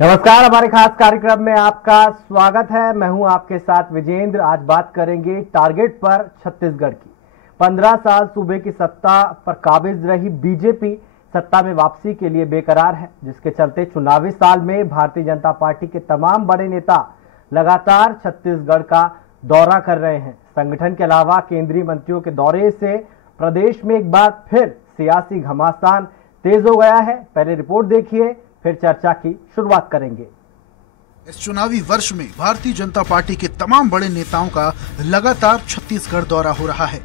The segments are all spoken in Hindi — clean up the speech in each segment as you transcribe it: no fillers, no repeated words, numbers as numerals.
नमस्कार, हमारे खास कार्यक्रम में आपका स्वागत है। मैं हूं आपके साथ विजेंद्र। आज बात करेंगे टारगेट पर छत्तीसगढ़ की। 15 साल सूबे की सत्ता पर काबिज रही बीजेपी सत्ता में वापसी के लिए बेकरार है, जिसके चलते चुनावी साल में भारतीय जनता पार्टी के तमाम बड़े नेता लगातार छत्तीसगढ़ का दौरा कर रहे हैं। संगठन के अलावा केंद्रीय मंत्रियों के दौरे से प्रदेश में एक बार फिर सियासी घमासान तेज हो गया है। पहले रिपोर्ट देखिए, फिर चर्चा की शुरुआत करेंगे। इस चुनावी वर्ष में भारतीय जनता पार्टी के तमाम बड़े नेताओं का लगातार छत्तीसगढ़ दौरा हो रहा है।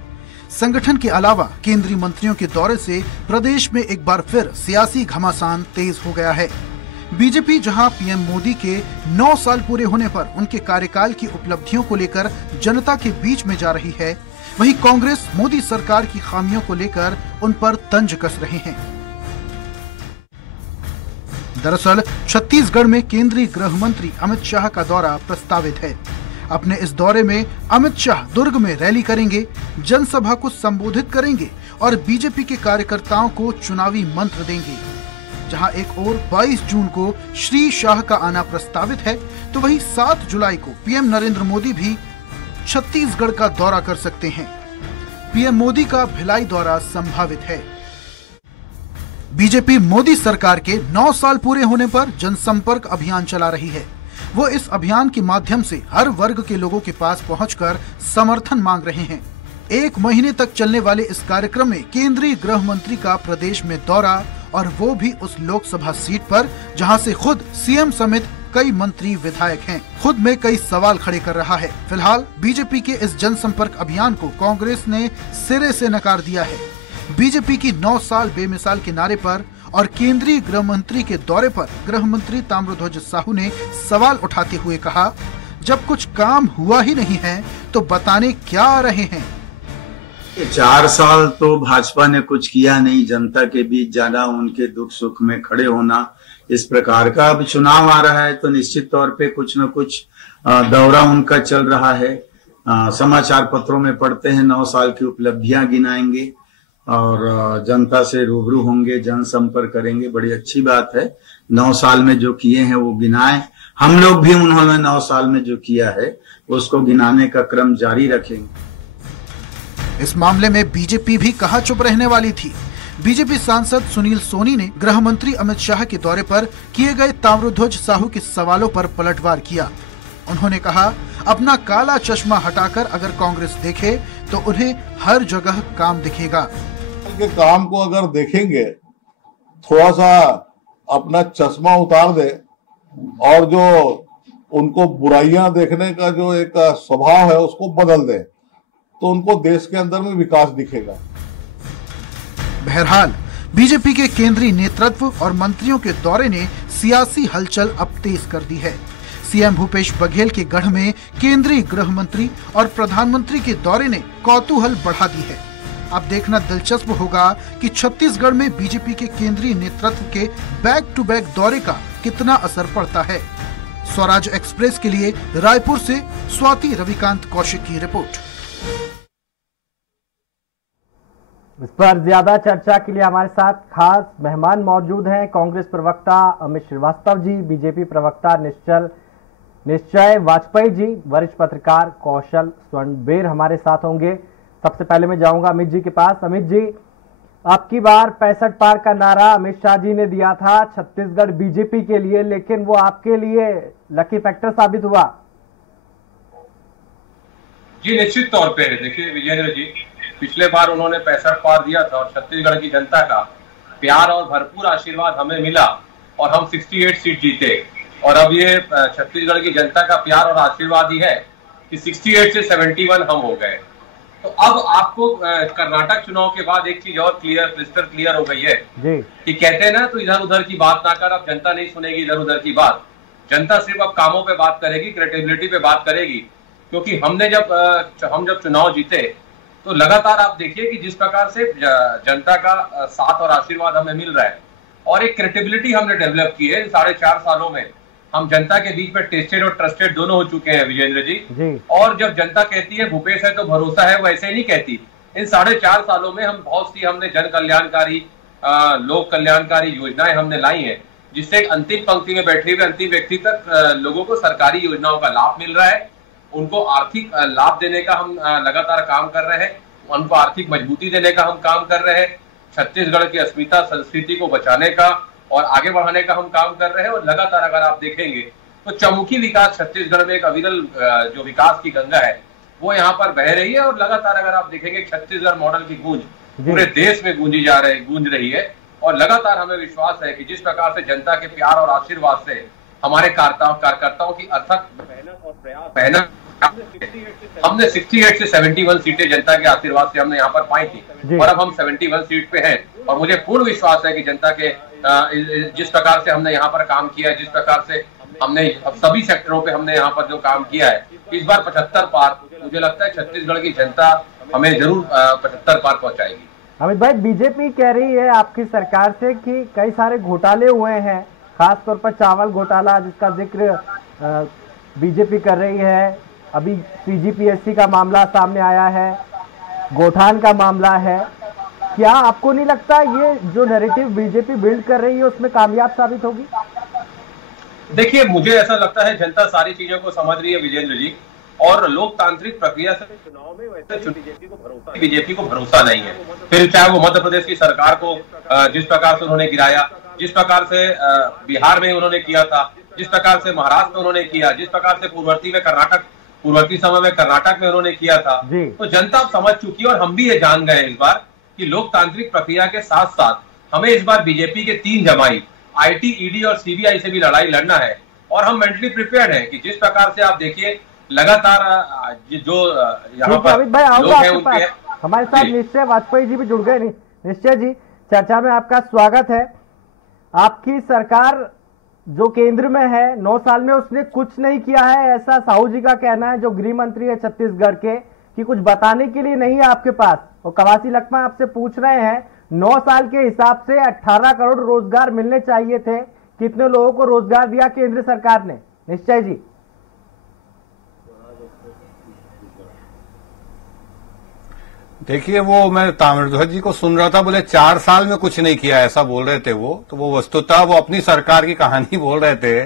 संगठन के अलावा केंद्रीय मंत्रियों के दौरे से प्रदेश में एक बार फिर सियासी घमासान तेज हो गया है। बीजेपी जहां पीएम मोदी के 9 साल पूरे होने पर उनके कार्यकाल की उपलब्धियों को लेकर जनता के बीच में जा रही है, वहीं कांग्रेस मोदी सरकार की खामियों को लेकर उन पर तंज कस रहे हैं। दरअसल छत्तीसगढ़ में केंद्रीय गृह मंत्री अमित शाह का दौरा प्रस्तावित है। अपने इस दौरे में अमित शाह दुर्ग में रैली करेंगे, जनसभा को संबोधित करेंगे और बीजेपी के कार्यकर्ताओं को चुनावी मंत्र देंगे। जहां एक ओर 22 जून को श्री शाह का आना प्रस्तावित है, तो वहीं 7 जुलाई को पीएम नरेंद्र मोदी भी छत्तीसगढ़ का दौरा कर सकते हैं। पीएम मोदी का भिलाई दौरा संभावित है। बीजेपी मोदी सरकार के 9 साल पूरे होने पर जनसंपर्क अभियान चला रही है। वो इस अभियान के माध्यम से हर वर्ग के लोगों के पास पहुंचकर समर्थन मांग रहे हैं। 1 महीने तक चलने वाले इस कार्यक्रम में केंद्रीय गृह मंत्री का प्रदेश में दौरा, और वो भी उस लोकसभा सीट पर जहां से खुद सीएम समेत कई मंत्री विधायक हैं, खुद में कई सवाल खड़े कर रहा है। फिलहाल बीजेपी के इस जनसंपर्क अभियान को कांग्रेस ने सिरे से नकार दिया है। बीजेपी की 9 साल बेमिसाल के नारे पर और केंद्रीय गृह मंत्री के दौरे पर गृह मंत्री ताम्रध्वज साहू ने सवाल उठाते हुए कहा, जब कुछ काम हुआ ही नहीं है तो बताने क्या आ रहे हैं। 4 साल तो भाजपा ने कुछ किया नहीं, जनता के बीच जाना, उनके दुख सुख में खड़े होना, इस प्रकार का। अब चुनाव आ रहा है तो निश्चित तौर पे कुछ न कुछ दौरा उनका चल रहा है। समाचार पत्रों में पढ़ते हैं 9 साल की उपलब्धियां गिनाएंगे और जनता से रूबरू होंगे, जनसंपर्क करेंगे। बड़ी अच्छी बात है। 9 साल में जो किए हैं वो गिनाएं। हम लोग भी उन्होंने 9 साल में जो किया है उसको गिनाने का क्रम जारी रखेंगे। इस मामले में बीजेपी भी कहाँ चुप रहने वाली थी। बीजेपी सांसद सुनील सोनी ने गृह मंत्री अमित शाह के दौरे पर किए गए ताम्रध्वज साहू के सवालों पर पलटवार किया। उन्होंने कहा, अपना काला चश्मा हटाकर अगर कांग्रेस देखे तो उन्हें हर जगह काम दिखेगा। के काम को अगर देखेंगे, थोड़ा सा अपना चश्मा उतार दे और जो उनको बुराइयां देखने का जो एक स्वभाव है उसको बदल दे, तो उनको देश के अंदर में विकास दिखेगा। बहरहाल बीजेपी के केंद्रीय नेतृत्व और मंत्रियों के दौरे ने सियासी हलचल अब तेज कर दी है। सीएम भूपेश बघेल के गढ़ में केंद्रीय गृह मंत्री और प्रधानमंत्री के दौरे ने कौतूहल बढ़ा दी है। अब देखना दिलचस्प होगा कि छत्तीसगढ़ में बीजेपी के केंद्रीय नेतृत्व के बैक टू बैक दौरे का कितना असर पड़ता है। स्वराज एक्सप्रेस के लिए रायपुर से स्वाति रविकांत कौशिक की रिपोर्ट। इस पर ज्यादा चर्चा के लिए हमारे साथ खास मेहमान मौजूद हैं। कांग्रेस प्रवक्ता अमित श्रीवास्तव जी, बीजेपी प्रवक्ता निश्चय वाजपेयी जी, वरिष्ठ पत्रकार कौशल स्वर्णबेर हमारे साथ होंगे। सबसे पहले मैं जाऊंगा अमित जी के पास। अमित जी, आपकी बार 65 पार का नारा अमित शाह जी ने दिया था छत्तीसगढ़ बीजेपी के लिए, लेकिन वो आपके लिए लकी फैक्टर साबित हुआ। जी निश्चित तौर पे देखिए विजेंद्र जी, पिछले बार उन्होंने 65 पार दिया था और छत्तीसगढ़ की जनता का प्यार और भरपूर आशीर्वाद हमें मिला और हम 68 सीट जीते। और अब ये छत्तीसगढ़ की जनता का प्यार और आशीर्वाद ही है कि 68 से 71 हम हो गए। तो अब आपको कर्नाटक चुनाव के बाद एक चीज और क्रिस्टल क्लियर हो गई है कि कहते हैं ना, तो इधर उधर की बात ना कर। अब जनता नहीं सुनेगी इधर उधर की बात, जनता सिर्फ अब कामों पे बात करेगी, क्रेडिबिलिटी पे बात करेगी। क्योंकि हम जब चुनाव जीते तो लगातार आप देखिए कि जिस प्रकार से जनता का साथ और आशीर्वाद हमें मिल रहा है और एक क्रेडिबिलिटी हमने डेवलप की है। 4.5 सालों में हम जनता के बीच में टेस्टेड और ट्रस्टेड दोनों हो चुके हैं विजेंद्र जी। और जब जनता कहती है भूपेश है तो भरोसा है, वो ऐसे नहीं कहती। इन 4.5 सालों में हम बहुत सी हमने जन कल्याणकारी लोक कल्याणकारी योजनाएं हमने लाई हैं जिससे एक अंतिम पंक्ति में बैठे हुए अंतिम व्यक्ति तक लोगों को सरकारी योजनाओं का लाभ मिल रहा है। उनको आर्थिक लाभ देने का हम लगातार काम कर रहे हैं, उनको आर्थिक मजबूती देने का हम काम कर रहे हैं, छत्तीसगढ़ की अस्मिता संस्कृति को बचाने का और आगे बढ़ाने का हम काम कर रहे हैं। और लगातार अगर आप देखेंगे तो चहुमुखी विकास छत्तीसगढ़ में एक अविरल जो विकास की गंगा है वो यहाँ पर बह रही है। और लगातार अगर आप देखेंगे छत्तीसगढ़ मॉडल की गूंज पूरे देश में गूंज रही है। और लगातार हमें विश्वास है कि जिस प्रकार से जनता के प्यार और आशीर्वाद से हमारे कार्यकर्ताओं की अथक मेहनत हमने 68 से 71 सीटें जनता के आशीर्वाद से हमने यहाँ पर पाई थी और अब हम 71 सीट पे हैं। और मुझे पूर्ण विश्वास है कि जनता के जिस प्रकार से हमने यहाँ पर काम किया है, जिस प्रकार से हमने सभी सेक्टरों पे हमने यहाँ पर जो काम किया है, इस बार 75 पार मुझे लगता है छत्तीसगढ़ की जनता हमें जरूर 75 पार पहुंचाएगी। अमित भाई, बीजेपी कह रही है आपकी सरकार से कि कई सारे घोटाले हुए हैं, खासतौर पर चावल घोटाला जिसका जिक्र बीजेपी कर रही है। अभी सीजीपीएससी का मामला सामने आया है, गोठान का मामला है। क्या आपको नहीं लगता ये जो नैरेटिव बीजेपी बिल्ड कर रही है उसमें कामयाब साबित होगी? देखिए, मुझे ऐसा लगता है जनता सारी चीजों को समझ रही है विजेंद्र जी, और लोकतांत्रिक प्रक्रिया से चुनाव में वैसे बीजेपी को भरोसा नहीं है। फिर चाहे वो मध्य प्रदेश की सरकार को जिस प्रकार से उन्होंने गिराया, जिस प्रकार से बिहार में उन्होंने किया था, जिस प्रकार से महाराष्ट्र में उन्होंने किया, जिस प्रकार से पूर्ववर्ती समय में कर्नाटक में उन्होंने किया था, तो जनता समझ चुकी है। और हम भी ये जान गए इस बार कि लोकतांत्रिक प्रक्रिया के साथ साथ हमें इस बार बीजेपी के 3 जमाई आईटी, ईडी और सीबीआई से भी लड़ाई लड़ना है। और हम मेंटली प्रिपेयर्ड हैं कि जिस प्रकार से आप देखिए लगातार जो यहाँ पर लोग हैं उनके हमारे साथ निश्चय वाजपेयी जी भी जुड़ गए। निश्चय जी, चर्चा में आपका स्वागत है। आपकी सरकार जो केंद्र में है 9 साल में उसने कुछ नहीं किया है, ऐसा साहू जी का कहना है, जो गृह मंत्री है छत्तीसगढ़ के, कि कुछ बताने के लिए नहीं है आपके पास। और कवासी लखमा आपसे पूछ रहे हैं 9 साल के हिसाब से 18 करोड़ रोजगार मिलने चाहिए थे, कितने लोगों को रोजगार दिया केंद्र सरकार ने? निश्चय जी। देखिए, वो मैं ताम्रध्वज जी को सुन रहा था, बोले 4 साल में कुछ नहीं किया, ऐसा बोल रहे थे वो। तो वो वस्तुतः वो अपनी सरकार की कहानी बोल रहे थे।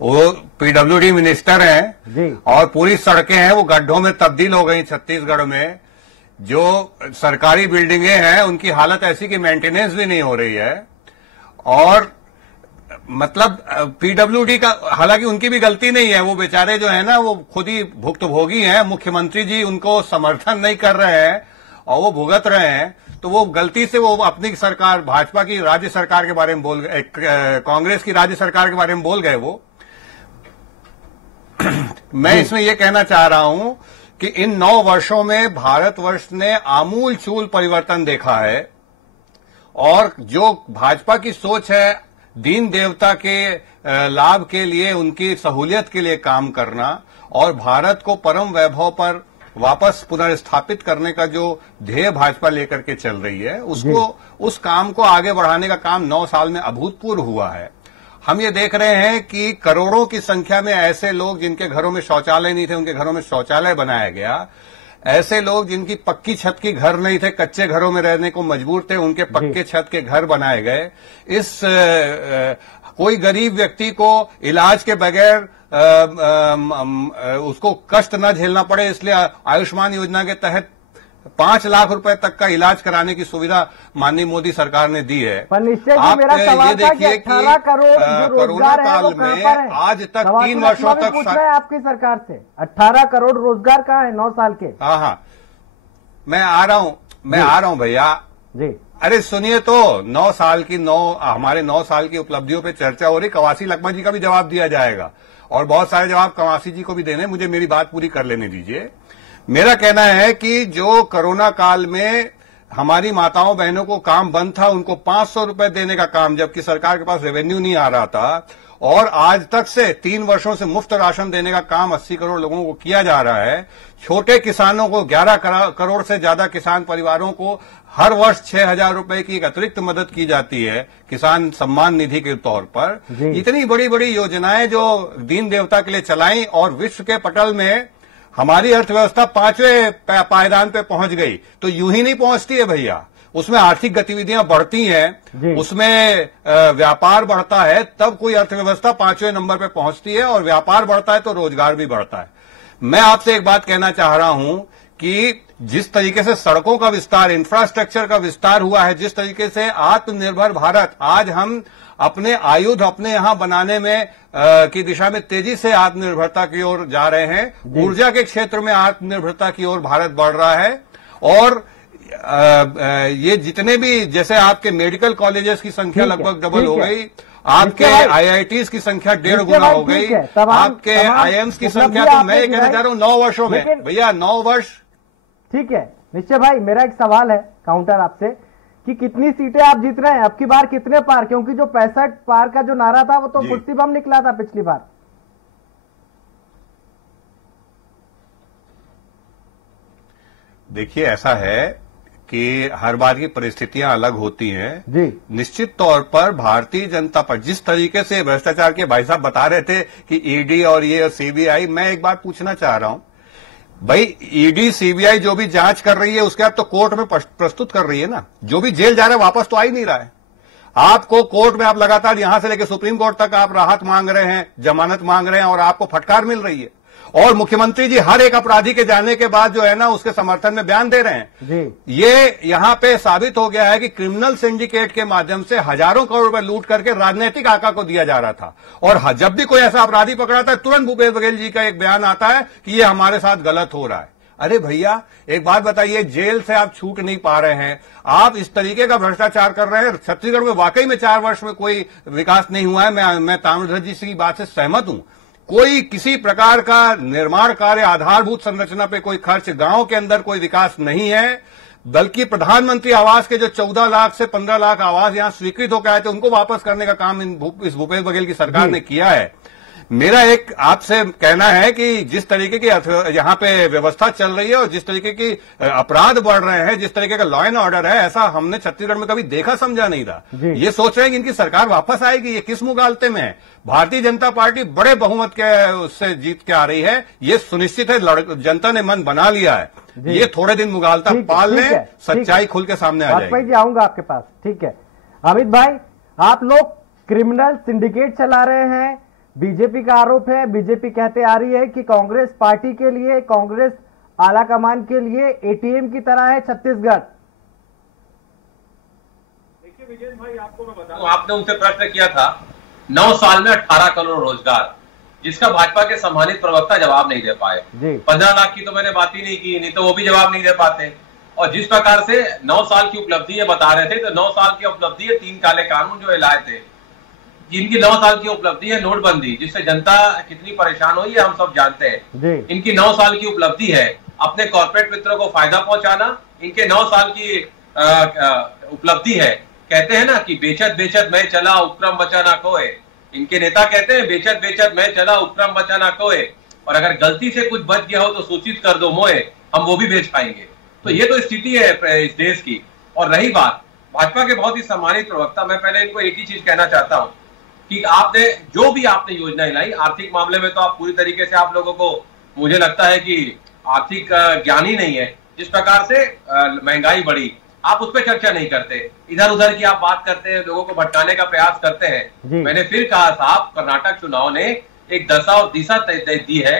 वो पीडब्ल्यूडी मिनिस्टर हैं और पूरी सड़कें हैं वो गड्ढों में तब्दील हो गई छत्तीसगढ़ में। जो सरकारी बिल्डिंगें हैं उनकी हालत ऐसी कि मेंटेनेंस भी नहीं हो रही है। और मतलब पीडब्ल्यूडी का, हालांकि उनकी भी गलती नहीं है, वो बेचारे जो है ना वो खुद ही भुक्तभोगी हैं। मुख्यमंत्री जी उनको समर्थन नहीं कर रहे हैं और वो भुगत रहे हैं। तो वो गलती से वो अपनी सरकार, भाजपा की राज्य सरकार के बारे में बोल गए, कांग्रेस की राज्य सरकार के बारे में बोल गए वो। मैं इसमें ये कहना चाह रहा हूं कि इन 9 वर्षों में भारतवर्ष ने आमूल चूल परिवर्तन देखा है। और जो भाजपा की सोच है दीन देवता के लाभ के लिए, उनकी सहूलियत के लिए काम करना और भारत को परम वैभव पर वापस पुनर्स्थापित करने का जो ध्येय भाजपा लेकर के चल रही है, उसको, उस काम को आगे बढ़ाने का काम 9 साल में अभूतपूर्व हुआ है। हम ये देख रहे हैं कि करोड़ों की संख्या में ऐसे लोग जिनके घरों में शौचालय नहीं थे, उनके घरों में शौचालय बनाया गया। ऐसे लोग जिनकी पक्की छत की घर नहीं थे, कच्चे घरों में रहने को मजबूर थे, उनके पक्के छत के घर बनाए गए। इस कोई गरीब व्यक्ति को इलाज के बगैर उसको कष्ट न झेलना पड़े, इसलिए आयुष्मान योजना के तहत 5 लाख रुपए तक का इलाज कराने की सुविधा माननीय मोदी सरकार ने दी है। पर निश्चय जी, मेरा सवाल था कि 18 करोड़ जो रोजगार है वो कहां पर है? आज तक 3 वर्षों तक पूछ रहे हैं आपकी सरकार से 18 करोड़ रोजगार कहाँ है 9 साल के? हाँ, मैं आ रहा हूँ भैया जी। अरे सुनिए, तो 9 साल की हमारे 9 साल की उपलब्धियों पे चर्चा हो रही। कवासी लखमा जी का भी जवाब दिया जाएगा और बहुत सारे जवाब कवासी जी को भी देने, मुझे मेरी बात पूरी कर लेने दीजिए। मेरा कहना है कि जो कोरोना काल में हमारी माताओं बहनों को काम बंद था, उनको 500 रुपए देने का काम, जबकि सरकार के पास रेवेन्यू नहीं आ रहा था, और आज तक से 3 वर्षों से मुफ्त राशन देने का काम 80 करोड़ लोगों को किया जा रहा है। छोटे किसानों को 11 करोड़ से ज्यादा किसान परिवारों को हर वर्ष 6,000 रुपए की एक अतिरिक्त मदद की जाती है किसान सम्मान निधि के तौर पर। इतनी बड़ी बड़ी योजनाएं जो दीन देवता के लिए चलाई और विश्व के पटल में हमारी अर्थव्यवस्था 5वें पायदान पे पहुंच गई। तो यूं ही नहीं पहुंचती है भैया, उसमें आर्थिक गतिविधियां बढ़ती हैं, उसमें व्यापार बढ़ता है, तब कोई अर्थव्यवस्था 5वें नंबर पे पहुंचती है, और व्यापार बढ़ता है तो रोजगार भी बढ़ता है। मैं आपसे एक बात कहना चाह रहा हूं कि जिस तरीके से सड़कों का विस्तार, इंफ्रास्ट्रक्चर का विस्तार हुआ है, जिस तरीके से आत्मनिर्भर भारत, आज हम अपने आयुध अपने यहां बनाने में की दिशा में तेजी से आत्मनिर्भरता की ओर जा रहे हैं। ऊर्जा के क्षेत्र में आत्मनिर्भरता की ओर भारत बढ़ रहा है, और ये जितने भी, जैसे आपके मेडिकल कॉलेजेस की संख्या लगभग डबल हो गई, आपके आईआईटीज की संख्या 1.5 गुना हो गई, आपके आईएम्स की संख्या, तो मैं ये कहना चाह रहा हूं 9 वर्षों में, भैया 9 वर्ष। ठीक है निश्चय भाई, मेरा एक सवाल है काउंटर आपसे कि कितनी सीटें आप जीत रहे हैं, अब की बार कितने पार? क्योंकि जो 65 पार का जो नारा था वो तो कुर्सी बम निकला था पिछली बार। देखिए, ऐसा है कि हर बार की परिस्थितियां अलग होती हैं जी। निश्चित तौर पर भारतीय जनता पर जिस तरीके से भ्रष्टाचार के भाई साहब बता रहे थे कि ईडी और ये सीबीआई, मैं एक बात पूछना चाह रहा हूं भाई, ईडी सीबीआई जो भी जांच कर रही है उसके बाद तो कोर्ट में प्रस्तुत कर रही है ना। जो भी जेल जा रहा है वापस तो आ ही नहीं रहा है। आपको कोर्ट में आप लगातार यहां से लेकर सुप्रीम कोर्ट तक आप राहत मांग रहे हैं, जमानत मांग रहे हैं, और आपको फटकार मिल रही है। और मुख्यमंत्री जी हर एक अपराधी के जाने के बाद जो है ना उसके समर्थन में बयान दे रहे हैं जी। ये यहां पे साबित हो गया है कि क्रिमिनल सिंडिकेट के माध्यम से हजारों करोड़ रुपए लूट करके राजनीतिक आका को दिया जा रहा था, और जब भी कोई ऐसा अपराधी पकड़ा था तुरंत भूपेश बघेल जी का एक बयान आता है कि ये हमारे साथ गलत हो रहा है। अरे भैया एक बात बताइए, जेल से आप छूट नहीं पा रहे हैं, आप इस तरीके का भ्रष्टाचार कर रहे हैं। छत्तीसगढ़ में वाकई में 4 वर्ष में कोई विकास नहीं हुआ है। मैं ताम्रध्वज जी की बात से सहमत हूं। कोई किसी प्रकार का निर्माण कार्य, आधारभूत संरचना पे कोई खर्च, गांव के अंदर कोई विकास नहीं है, बल्कि प्रधानमंत्री आवास के जो 14 लाख से 15 लाख आवास यहां स्वीकृत होकर आए थे उनको वापस करने का काम इस भूपेश बघेल की सरकार ने किया है। मेरा एक आपसे कहना है कि जिस तरीके की यहाँ पे व्यवस्था चल रही है और जिस तरीके की अपराध बढ़ रहे हैं, जिस तरीके का लॉ एंड ऑर्डर है, ऐसा हमने छत्तीसगढ़ में कभी देखा समझा नहीं था। ये सोच रहे हैं कि इनकी सरकार वापस आएगी, ये किस मुगालते में है। भारतीय जनता पार्टी बड़े बहुमत के उससे जीत के आ रही है, ये सुनिश्चित है, जनता ने मन बना लिया है। ये थोड़े दिन मुगालता पाल लें, सच्चाई खुल के सामने आ जाएगी। जी आऊंगा आपके पास। ठीक है अमित भाई, आप लोग क्रिमिनल सिंडिकेट चला रहे हैं, बीजेपी का आरोप है, बीजेपी कहते आ रही है कि कांग्रेस पार्टी के लिए, कांग्रेस आला कमान के लिए एटीएम की तरह है छत्तीसगढ़। देखिए विजय भाई, आपको मैं बताऊं, आपने उनसे प्रश्न किया था 9 साल में 18 करोड़ रोजगार, जिसका भाजपा के सम्मानित प्रवक्ता जवाब नहीं दे पाए। 15 लाख की तो मैंने बात ही नहीं की, नहीं तो वो भी जवाब नहीं दे पाते। और जिस प्रकार से 9 साल की उपलब्धि ये बता रहे थे, तो 9 साल की उपलब्धि है 3 काले कानून जो लाए थे, इनकी 9 साल की उपलब्धि है नोटबंदी, जिससे जनता कितनी परेशान हुई है हम सब जानते हैं। इनकी 9 साल की उपलब्धि है अपने कॉर्पोरेट मित्रों को फायदा पहुंचाना। इनके 9 साल की उपलब्धि है, कहते हैं ना कि बेचत बेचत मैं चला उपक्रम बचा ना कोए। इनके नेता कहते हैं बेचत बेचत मैं चला उपक्रम बचा ना कोए, और अगर गलती से कुछ बच गया हो तो सूचित कर दो मोए, हम वो भी बेच पाएंगे। तो ये तो स्थिति है इस देश की। और रही बात भाजपा के बहुत ही सम्मानित प्रवक्ता, मैं पहले इनको एक ही चीज कहना चाहता हूं कि आपने जो भी आपने योजनाएं लाई, आर्थिक मामले में तो आप पूरी तरीके से, आप लोगों को मुझे लगता है कि आर्थिक ज्ञान ही नहीं है। जिस प्रकार से महंगाई बढ़ी, आप उस पर चर्चा नहीं करते, इधर उधर की आप बात करते हैं, लोगों को भटकाने का प्रयास करते हैं। मैंने फिर कहा साहब, कर्नाटक चुनाव ने एक दशा और दिशा दी है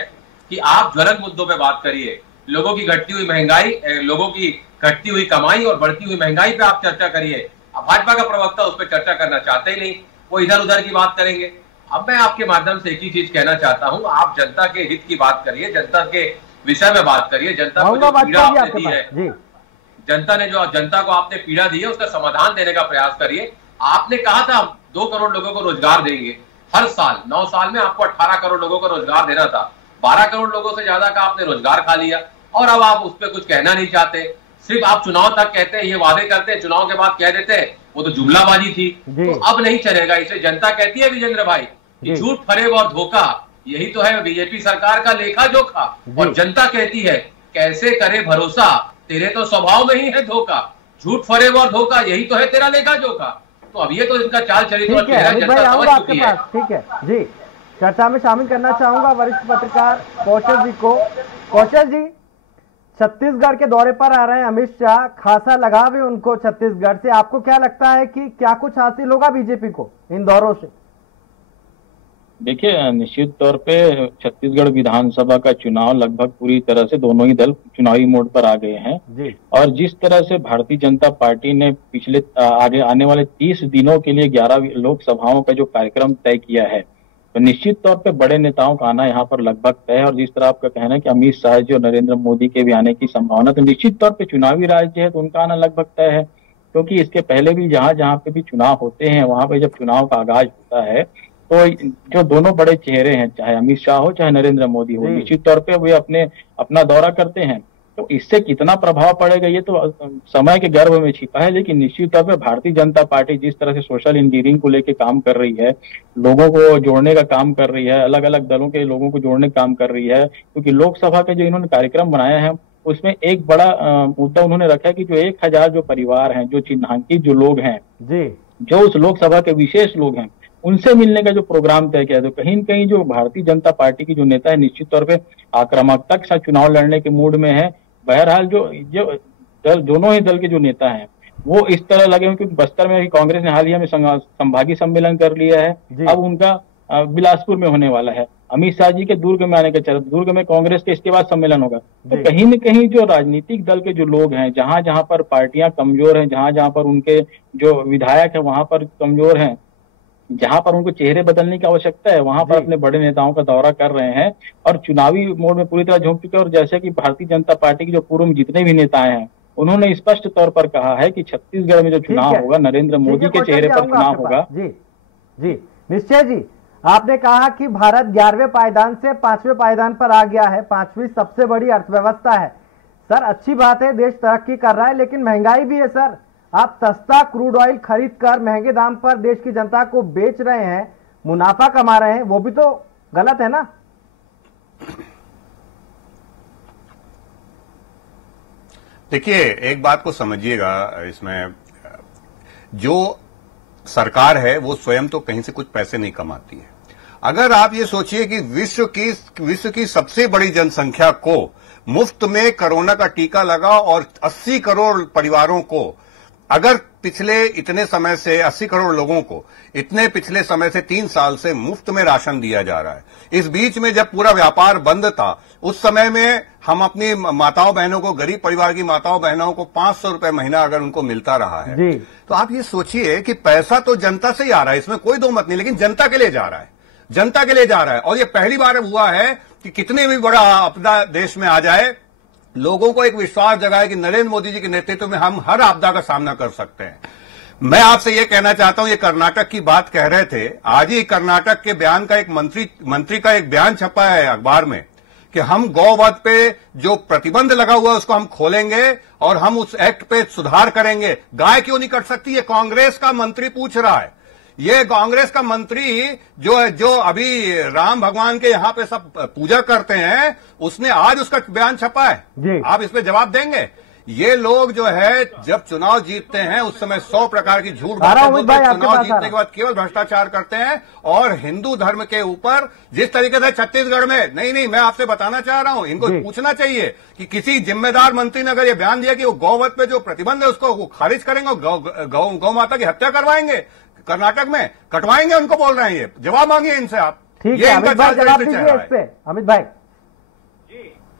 कि आप ज्वलंत मुद्दों पे बात करिए। लोगों की घटती हुई महंगाई, लोगों की घटती हुई कमाई और बढ़ती हुई महंगाई पे आप चर्चा करिए। भाजपा का प्रवक्ता उस पर चर्चा करना चाहते ही नहीं, वो इधर उधर की बात करेंगे। अब मैं आपके माध्यम से एक ही चीज कहना चाहता हूं, आप जनता के हित की बात करिए, जनता के विषय में बात करिए। जनता को जो पीड़ा आपने दी है, जनता ने जो जनता को आपने पीड़ा दी है, उसका समाधान देने का प्रयास करिए। आपने कहा था 2 करोड़ लोगों को रोजगार देंगे हर साल, 9 साल में आपको 18 करोड़ लोगों को रोजगार देना था। 12 करोड़ लोगों से ज्यादा का आपने रोजगार खा लिया, और अब आप उस पर कुछ कहना नहीं चाहते। सिर्फ आप चुनाव तक कहते हैं, ये वादे करते हैं, चुनाव के बाद कह देते हैं वो तो जुमलाबाजी थी। तो अब नहीं चलेगा। इसे जनता कहती है विजेंद्र भाई कि झूठ, फरेब और धोखा, यही तो है बीजेपी सरकार का लेखा जोखा। और जनता कहती है कैसे करे भरोसा, तेरे तो स्वभाव में ही है धोखा, झूठ, फरेब और धोखा, यही तो है तेरा लेखा जोखा। तो अब ये तो इनका चाल चरित्र और चेहरा जनता समझ चुकी है। ठीक है जी, चर्चा में शामिल करना चाहूंगा वरिष्ठ पत्रकार कौशल जी को। कौशल जी, छत्तीसगढ़ के दौरे पर आ रहे हैं अमित शाह, खासा लगाव है उनको छत्तीसगढ़ से। आपको क्या लगता है कि क्या कुछ हासिल होगा बीजेपी को इन दौरों से? देखिए, निश्चित तौर पे छत्तीसगढ़ विधानसभा का चुनाव लगभग पूरी तरह से दोनों ही दल चुनावी मोड पर आ गए हैं जी। और जिस तरह से भारतीय जनता पार्टी ने पिछले आगे आने वाले 30 दिनों के लिए 11 लोकसभाओं का जो कार्यक्रम तय किया है, तो निश्चित तौर पे बड़े नेताओं का आना यहाँ पर लगभग तय है। और जिस तरह आपका कहना है कि अमित शाह जी और नरेंद्र मोदी के भी आने की संभावना, तो निश्चित तौर पे चुनावी राज्य है तो उनका आना लगभग तय है। क्योंकि इसके पहले भी जहां जहां पे भी चुनाव होते हैं, वहां पे जब चुनाव का आगाज होता है तो जो दोनों बड़े चेहरे हैं, चाहे अमित शाह हो चाहे नरेंद्र मोदी हो, निश्चित तौर पे वे अपना दौरा करते हैं। तो इससे कितना प्रभाव पड़ेगा ये तो समय के गर्भ में छिपा है। लेकिन निश्चित तौर पे भारतीय जनता पार्टी जिस तरह से सोशल इंजीनियरिंग को लेकर काम कर रही है, लोगों को जोड़ने का काम कर रही है, अलग अलग दलों के लोगों को जोड़ने का काम कर रही है, क्योंकि लोकसभा के जो इन्होंने कार्यक्रम बनाया है उसमें एक बड़ा मुद्दा उन्होंने रखा है कि जो 1000 जो परिवार हैं, जो चिन्हांकित जो लोग हैं जी, जो उस लोकसभा के विशेष लोग हैं, उनसे मिलने का जो प्रोग्राम तय किया है। तो कहीं न कहीं जो भारतीय जनता पार्टी की जो नेता है निश्चित तौर पे आक्रामकता के साथ चुनाव लड़ने के मूड में है। बहरहाल जो दल, दोनों ही दल के जो नेता हैं वो इस तरह लगे हैं, क्योंकि बस्तर में कांग्रेस ने हाल ही में संभागीय सम्मेलन कर लिया है, अब उनका बिलासपुर में होने वाला है। अमित शाह जी के दुर्ग में आने के चलते दुर्ग में कांग्रेस के इसके बाद सम्मेलन होगा। तो कहीं न कहीं जो राजनीतिक दल के जो लोग हैं, जहां जहां पर पार्टियां कमजोर हैं, जहां जहां पर उनके जो विधायक है वहां पर कमजोर हैं, जहां पर उनको चेहरे बदलने की आवश्यकता है, वहां पर अपने बड़े नेताओं का दौरा कर रहे हैं और चुनावी मोड में पूरी तरह झोंक चुके हैं। और जैसे कि भारतीय जनता पार्टी के जो पूर्व में जितने भी नेता हैं, उन्होंने स्पष्ट तौर पर कहा है कि छत्तीसगढ़ में जो चुनाव होगा नरेंद्र मोदी के चेहरे पर चुनाव होगा। जी जी, निश्चय जी, आपने कहा कि भारत 11वें पायदान से 5वें पायदान पर आ गया है, 5वीं सबसे बड़ी अर्थव्यवस्था है। सर अच्छी बात है, देश तरक्की कर रहा है, लेकिन महंगाई भी है सर। आप सस्ता क्रूड ऑयल खरीद कर महंगे दाम पर देश की जनता को बेच रहे हैं, मुनाफा कमा रहे हैं, वो भी तो गलत है ना? देखिए, एक बात को समझिएगा, इसमें जो सरकार है वो स्वयं तो कहीं से कुछ पैसे नहीं कमाती है। अगर आप ये सोचिए कि विश्व की सबसे बड़ी जनसंख्या को मुफ्त में कोरोना का टीका लगा और 80 करोड़ परिवारों को, अगर पिछले इतने समय से 80 करोड़ लोगों को इतने पिछले समय से 3 साल से मुफ्त में राशन दिया जा रहा है, इस बीच में जब पूरा व्यापार बंद था उस समय में हम अपनी माताओं बहनों को, गरीब परिवार की माताओं बहनों को 500 रुपए महीना अगर उनको मिलता रहा है, तो आप ये सोचिए कि पैसा तो जनता से ही आ रहा है, इसमें कोई दो मत नहीं, लेकिन जनता के लिए जा रहा है, जनता के लिए जा रहा है। और ये पहली बार हुआ है कि कितने भी बड़ा आपदा देश में आ जाए, लोगों को एक विश्वास जगा है कि नरेंद्र मोदी जी के नेतृत्व में हम हर आपदा का सामना कर सकते हैं। मैं आपसे यह कहना चाहता हूं, ये कर्नाटक की बात कह रहे थे, आज ही कर्नाटक के बयान का एक मंत्री का एक बयान छपा है अखबार में कि हम गौवध पे जो प्रतिबंध लगा हुआ है उसको हम खोलेंगे और हम उस एक्ट पे सुधार करेंगे। गाय क्यों नहीं कट सकती, ये कांग्रेस का मंत्री पूछ रहा है। ये कांग्रेस का मंत्री जो अभी राम भगवान के यहां पे सब पूजा करते हैं, उसने आज उसका बयान छपा है। आप इस पे जवाब देंगे? ये लोग जो है जब चुनाव जीतते हैं उस समय 100 प्रकार की झूठ बातें बोलते हैं, चुनाव जीतने के बाद केवल भ्रष्टाचार करते हैं। और हिंदू धर्म के ऊपर जिस तरीके से छत्तीसगढ़ में, नहीं मैं आपसे बताना चाह रहा हूं, इनको पूछना चाहिए कि किसी जिम्मेदार मंत्री ने अगर ये बयान दिया कि वो गौवध पे जो प्रतिबंध है उसको खारिज करेंगे, गौ माता की हत्या करवाएंगे, कर्नाटक में कटवाएंगे, उनको बोल रहे हैं। ये जवाब मांगिए इनसे आप। ठीक है, अमित भाई जवाब दीजिए इस पे। अमित भाई,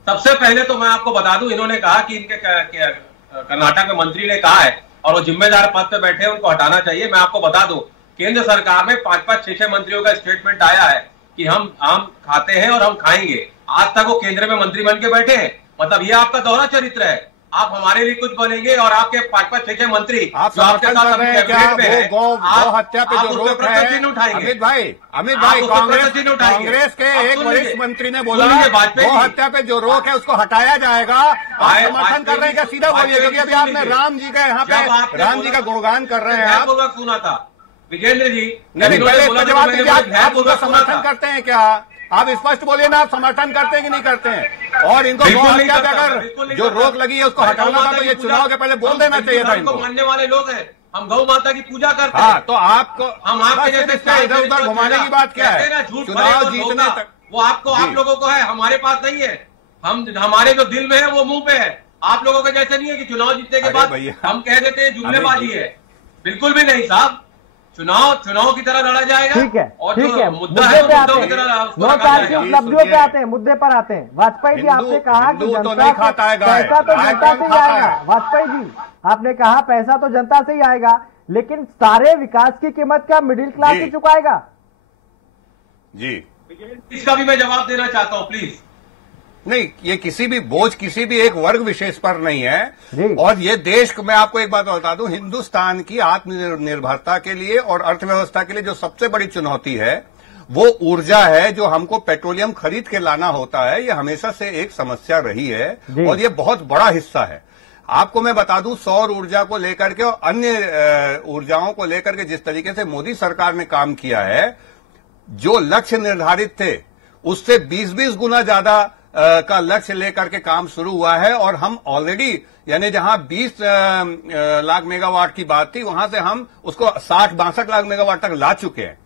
सबसे पहले तो मैं आपको बता दूं, इन्होंने कहा कि इनके कर्नाटक में मंत्री ने कहा है और वो जिम्मेदार पद पे बैठे हैं, उनको हटाना चाहिए। मैं आपको बता दूं, केंद्र सरकार में 5-5, 6-6 मंत्रियों का स्टेटमेंट आया है कि हम आम खाते हैं और हम खाएंगे। आज तक वो केंद्र में मंत्री बन के बैठे हैं। मतलब ये आपका दोहरा चरित्र है। आप हमारे लिए कुछ बोलेंगे और आपके 5-5, 6-6 मंत्री आप समर्थन कर रहे हैं क्या गौ हत्या पे जो रोक रहे हैं? अमित भाई कांग्रेस के एक वरिष्ठ मंत्री ने बोला गौ हत्या पे जो रोक है उसको हटाया जाएगा। आप समर्थन कर रहे हैं क्या? सीधा बोलिए, क्योंकि अभी आपने राम जी का यहाँ पे राम जी का गुणगान कर रहे हैं। आप सुना था विजेंद्र जी, नहीं पहले इसका जवाब दीजिए, आप उसका समर्थन करते हैं क्या? आप स्पष्ट बोलिए ना, आप समर्थन करते हैं कि नहीं करते हैं? और इनको गौ हत्या पे अगर जो रोक लगी है उसको हटाना था तो ये चुनाव के पहले बोल देना चाहिए था इनको। मानने वाले लोग हैं, हम गौ माता की पूजा करते हैं। हाँ, तो आपको हम आपके जैसे इधर उधर घुमाने की बात क्या है? चुनाव जीतने तक वो आपको, आप लोगों को है, हमारे पास नहीं है। हम हमारे जो दिल में है वो मुंह पे है। आप लोगों के जैसे नहीं है कि चुनाव जीतने के बाद हम कह देते हैं जुमलेबाजी है, बिल्कुल भी नहीं साहब। चुनाव की तरह लड़ा जाएगा। ठीक है, और ठीक है, मुद्दा मुद्दे है पे आते हैं, 9 साल की उपलब्धियों पे आते हैं, मुद्दे पर आते हैं। वाजपेयी जी आपने कहा कि जनता पैसा तो जनता से ही आएगा। वाजपेयी जी आपने कहा पैसा तो जनता से ही आएगा, लेकिन सारे विकास की कीमत क्या मिडिल क्लास ही चुकाएगा? जी, इसका भी मैं जवाब देना चाहता हूं प्लीज। नहीं, ये किसी भी बोझ किसी भी एक वर्ग विशेष पर नहीं है। और ये देश, मैं आपको एक बात बता दूं, हिंदुस्तान की आत्मनिर्भरता के लिए और अर्थव्यवस्था के लिए जो सबसे बड़ी चुनौती है वो ऊर्जा है, जो हमको पेट्रोलियम खरीद के लाना होता है। ये हमेशा से एक समस्या रही है और ये बहुत बड़ा हिस्सा है। आपको मैं बता दूं, सौर ऊर्जा को लेकर के और अन्य ऊर्जाओं को लेकर के जिस तरीके से मोदी सरकार ने काम किया है, जो लक्ष्य निर्धारित थे उससे 20-20 गुना ज्यादा का लक्ष्य लेकर के काम शुरू हुआ है। और हम ऑलरेडी, यानी जहां 20 लाख मेगावाट की बात थी, वहां से हम उसको 60-62 लाख मेगावाट तक ला चुके हैं।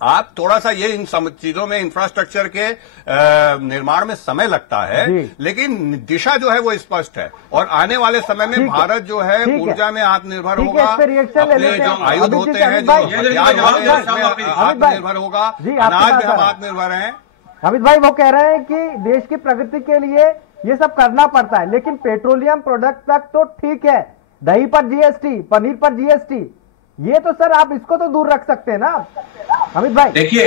आप थोड़ा सा ये इन चीजों में इंफ्रास्ट्रक्चर के निर्माण में समय लगता है, लेकिन दिशा जो है वो स्पष्ट है। और आने वाले समय में भारत जो है ऊर्जा में आत्मनिर्भर होगा, अपने जो आयुध होते हैं, जो हथियार होते हैं, उसमें आत्मनिर्भर होगा। अनाज में हम आत्मनिर्भर हैं। अमित भाई वो कह रहे हैं कि देश की प्रगति के लिए ये सब करना पड़ता है, लेकिन पेट्रोलियम प्रोडक्ट तक तो ठीक है, दही पर जीएसटी, पनीर पर जीएसटी, ये तो सर आप इसको तो दूर रख सकते हैं ना अमित भाई। देखिए,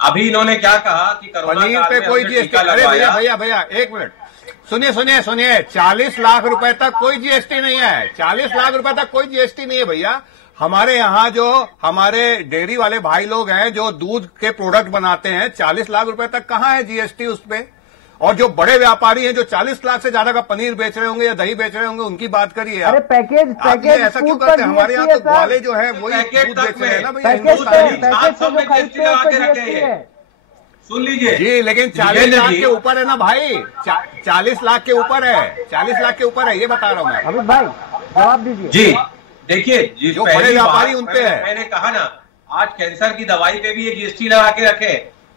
अभी इन्होंने क्या कहा कि पनीर पे कोई जीएसटी। अरे भैया एक मिनट, सुनिए 40 लाख रुपए तक कोई जीएसटी नहीं है। 40 लाख रुपए तक कोई जीएसटी नहीं है भैया। हमारे यहाँ जो हमारे डेयरी वाले भाई लोग हैं जो दूध के प्रोडक्ट बनाते हैं, 40 लाख रुपए तक कहाँ है जीएसटी उस पे? और जो बड़े व्यापारी हैं जो 40 लाख से ज्यादा का पनीर बेच रहे होंगे या दही बेच रहे होंगे, उनकी बात करिए। अरे पैकेज ऐसा क्यों करते हैं? हमारे यहाँ तो ग्वाले जो है वही दूध बेच रहे हैं ना भैया। सुन लीजिए जी, लेकिन 40 लाख के ऊपर है ना भाई, 40 लाख के ऊपर है, 40 लाख के ऊपर है, ये बता रहा हूँ मैं। अमित भाई जवाब दीजिए। जी देखिए, जो बड़े व्यापारी उन पे है, मैंने कहा ना, आज कैंसर की दवाई पे भी ये जीएसटी लगा के रखे,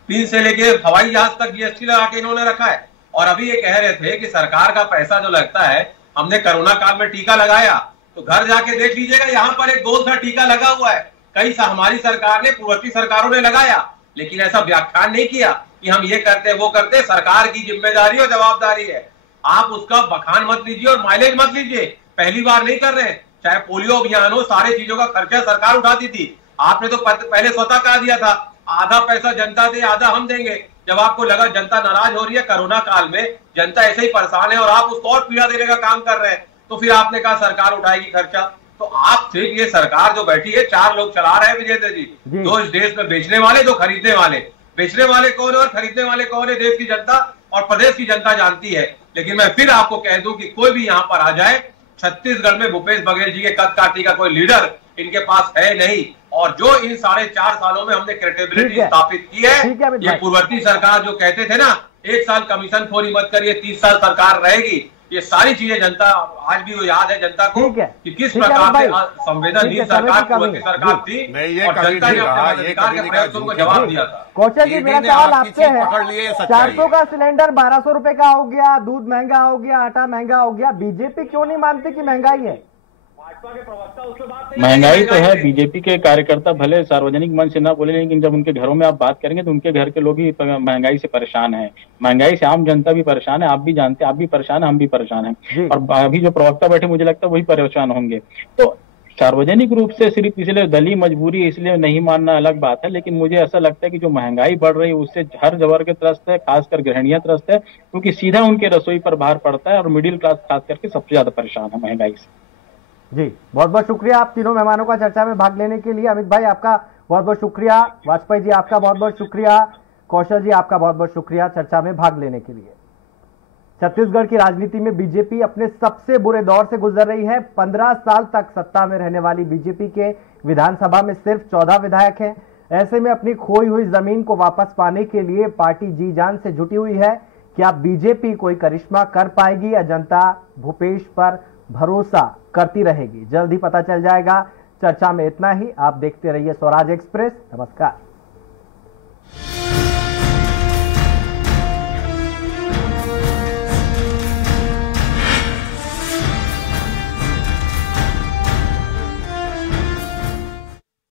पिन से लेके हवाई जहाज तक जीएसटी लगा के इन्होंने रखा है। और अभी ये कह रहे थे कि सरकार का पैसा जो लगता है, हमने कोरोना काल में टीका लगाया, तो घर जाके देख लीजिएगा, यहाँ पर एक डोज का टीका लगा हुआ है। कई हमारी सरकार ने, पूर्ववर्ती सरकारों ने लगाया, लेकिन ऐसा व्याख्यान नहीं किया कि हम ये करते वो करते। सरकार की जिम्मेदारी और जवाबदारी है, आप उसका बखान मत लीजिए और माइलेज मत लीजिए। पहली बार नहीं कर रहे, चाहे पोलियो अभियान हो, सारे चीजों का खर्चा सरकार उठाती थी। आपने तो पहले स्वतः कहा दिया था आधा पैसा जनता दे, आधा हम देंगे। जब आपको लगा जनता नाराज हो रही है, कोरोना काल में जनता ऐसे ही परेशान है और आप उसको और पीड़ा देने का काम कर रहे हैं, तो फिर आपने कहा सरकार उठाएगी खर्चा। तो आप ठीक, ये सरकार जो बैठी है 4 लोग चला रहे हैं विजेंद्र जी, दो इस देश में बेचने वाले, दो खरीदने वाले। बेचने वाले कौन है और खरीदने वाले कौन है, देश की जनता और प्रदेश की जनता जानती है। लेकिन मैं फिर आपको कह दूं कि कोई भी यहां पर आ जाए, छत्तीसगढ़ में भूपेश बघेल जी के कद काठी का कोई लीडर इनके पास है नहीं। और जो इन 4.5 सालों में हमने क्रेडिबिलिटी स्थापित की है, ये पूर्ववर्ती सरकार जो कहते थे ना 1 साल कमीशन खोरी मत करिए, 30 साल सरकार रहेगी, ये सारी चीजें जनता आज भी वो याद है जनता को कि किस प्रकार से संवेदनहीन सरकार पूर्ववर्ती सरकार थी और जनता ने अपने अधिकार के प्रयोगों को जवाब दिया था। कौशल जी मेरा सवाल आपसे है, 400 का सिलेंडर 1200 रुपए का हो गया, दूध महंगा हो गया, आटा महंगा हो गया, बीजेपी क्यों नहीं मानती कि महंगाई है? महंगाई तो है। बीजेपी के कार्यकर्ता भले सार्वजनिक मंच से ना बोले, लेकिन जब उनके घरों में आप बात करेंगे तो उनके घर के लोग ही महंगाई से परेशान हैं। महंगाई से आम जनता भी परेशान है, आप भी जानते हैं, आप भी परेशान हैं, हम भी परेशान हैं, और अभी जो प्रवक्ता बैठे मुझे लगता है वही परेशान होंगे। तो सार्वजनिक रूप से सिर्फ इसलिए दलीय मजबूरी इसलिए नहीं मानना अलग बात है, लेकिन मुझे ऐसा लगता है कि जो महंगाई बढ़ रही है उससे हर वर्ग त्रस्त है, खासकर गृहिणियां त्रस्त है, क्योंकि सीधा उनके रसोई पर भार पड़ता है और मिडिल क्लास खास करके सबसे ज्यादा परेशान है महंगाई से। जी बहुत बहुत शुक्रिया आप तीनों मेहमानों का चर्चा में भाग लेने के लिए। अमित भाई आपका बहुत बहुत शुक्रिया, वाजपेयी जी आपका बहुत बहुत शुक्रिया, कौशल जी आपका बहुत बहुत शुक्रिया चर्चा में भाग लेने के लिए। छत्तीसगढ़ की राजनीति में बीजेपी अपने सबसे बुरे दौर से गुजर रही है। 15 साल तक सत्ता में रहने वाली बीजेपी के विधानसभा में सिर्फ 14 विधायक हैं। ऐसे में अपनी खोई हुई जमीन को वापस पाने के लिए पार्टी जी जान से जुटी हुई है। क्या बीजेपी कोई करिश्मा कर पाएगी या जनता भूपेश पर भरोसा करती रहेगी? जल्द ही पता चल जाएगा। चर्चा में इतना ही। आप देखते रहिए स्वराज एक्सप्रेस। नमस्कार।